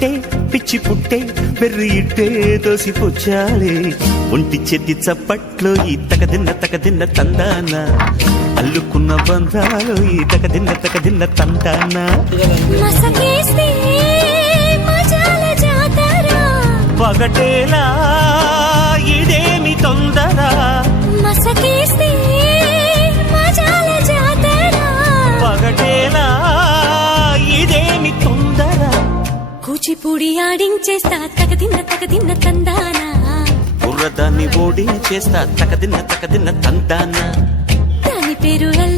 పుట్టే పిచ్చి పుట్టే వెర్రి ఇట్టే దోసిపుచ్చాలే ఒంటి చేతి చప్పట్లో ఈ తకదిన్న తందాన అల్లుకున్న బంధాలు ఈ తకదిన్న తందాన పగటేలా ఇదేమి తొందర పగటేలా ఇదేమి తొందర కూచిపూడి ఆడించేస్తా తగదిన్న తందానా బుర్రదాన్ని ఓడించేస్తా తకదిన్న తందాన దాని పేరు